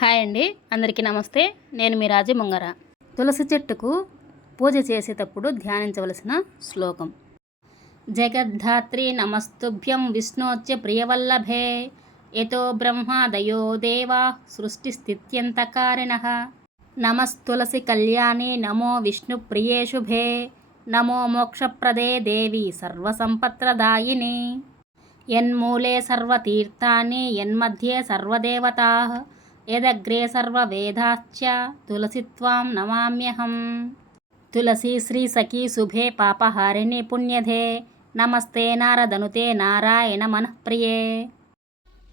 Hi అండి అందరికీ నమస్తే. నేను మీ రాజీ ముంగర. తులసి చెట్టుకు పూజ చేసేటప్పుడు ధ్యానించవలసిన శ్లోకం. జగద్ధాత్రి నమస్తుభ్యం విష్ణోచ్చ ప్రియవల్లభే. యతో బ్రహ్మాదయో దేవా సృష్టిస్థిత్యంతకారిణ. నమస్తులసి కళ్యాణి నమో విష్ణు ప్రియేషుభే. నమో మోక్షప్రదే దేవి సర్వసంపత్రదాయిని. యన్మూలే సర్వతీర్థాన్ని యన్మధ్యే సర్వదేవతా. యదగ్రే సర్వవేదాశ్చ తులసిత్వాం నమామ్యహం. తులసి శ్రీ సఖీ శుభే పాపహారిణి పుణ్యధే. నమస్తే నారదనుతే నారాయణ మనఃప్రియే.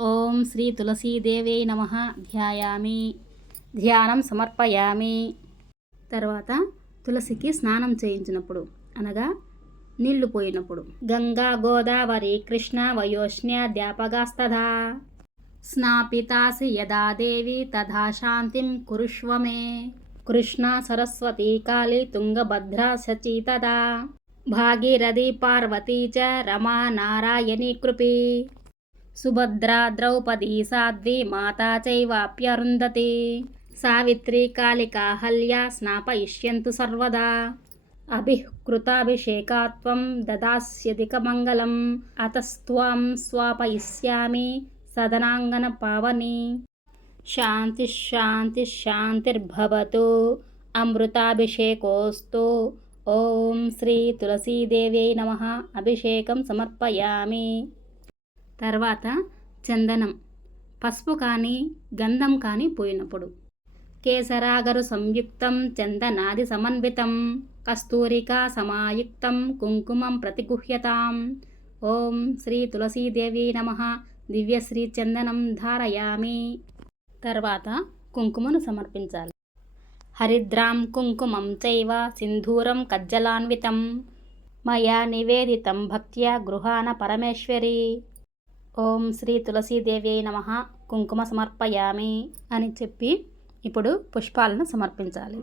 ఓం శ్రీ తులసీదేవై నమ. ధ్యాయామి. ధ్యానం సమర్పయామి. తర్వాత తులసికి స్నానం చేయించినప్పుడు అనగా నీళ్ళు పోయినప్పుడు. గంగా గోదావరి కృష్ణ వయోష్ణ్యాధ్యాపగాస్తథా స్నాపితాసి యదా దేవి తథా శాంతిం కురుష్వ మే కృష్ణ సరస్వతీ కాళీ తుంగభద్రా సచీ తదా భాగీరథి పార్వతీ చ రమా నారాయణీ కృపీ సుభద్రా ద్రౌపదీ సాధ్వి మాతా చైవాప్యరుంధతి సావిత్రి కాళికాహల్య స్నాపయిష్యంతు సర్వదా అభిహృతాభిషేకాత్వం దదాస్యధికమంగళం అతస్త్వాం స్వాపయిష్యామి సదనాంగన పావని. శాంతి శాంతి శాంతిర్భవతు. అమృతాభిషేకోస్తు. ఓం శ్రీ తులసీదేవ్యై నమ. అభిషేకం సమర్పయామి. తర్వాత చందనం. పసుపు కానీ గంధం కానీ పోయినప్పుడు. కేసరాగరు సంయుక్తం చందనాది సమన్వితం. కస్తూరికా సమాయుక్తం కుంకుమం ప్రతిగుహ్యతాం. ఓం శ్రీ తులసీదేవి నమ. దివ్యశ్రీ చందనం ధారయామి. తర్వాత కుంకుమను సమర్పించాలి. హరిద్రాం కుంకుమం చైవ సింధూరం కజ్జలాన్వితం. మయా నివేదితం భక్త్యా గృహాన పరమేశ్వరి. ఓం శ్రీ తులసీదేవి నమ. కుంకుమ సమర్పయామి అని చెప్పి ఇప్పుడు పుష్పాలను సమర్పించాలి.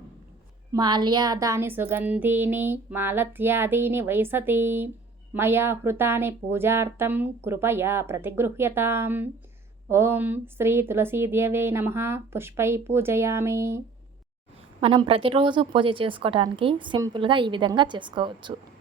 మాల్యాదాని సుగంధీని మాలత్యాదీని వైసతి. మయా హృతాని పూజార్థం కృపయా ప్రతిగృహ్యతాం. ఓం శ్రీ తులసీదేవే నమ. పుష్పై పూజయామి. మనం ప్రతిరోజు పూజ చేసుకోవడానికి సింపుల్గా ఈ విధంగా చేసుకోవచ్చు.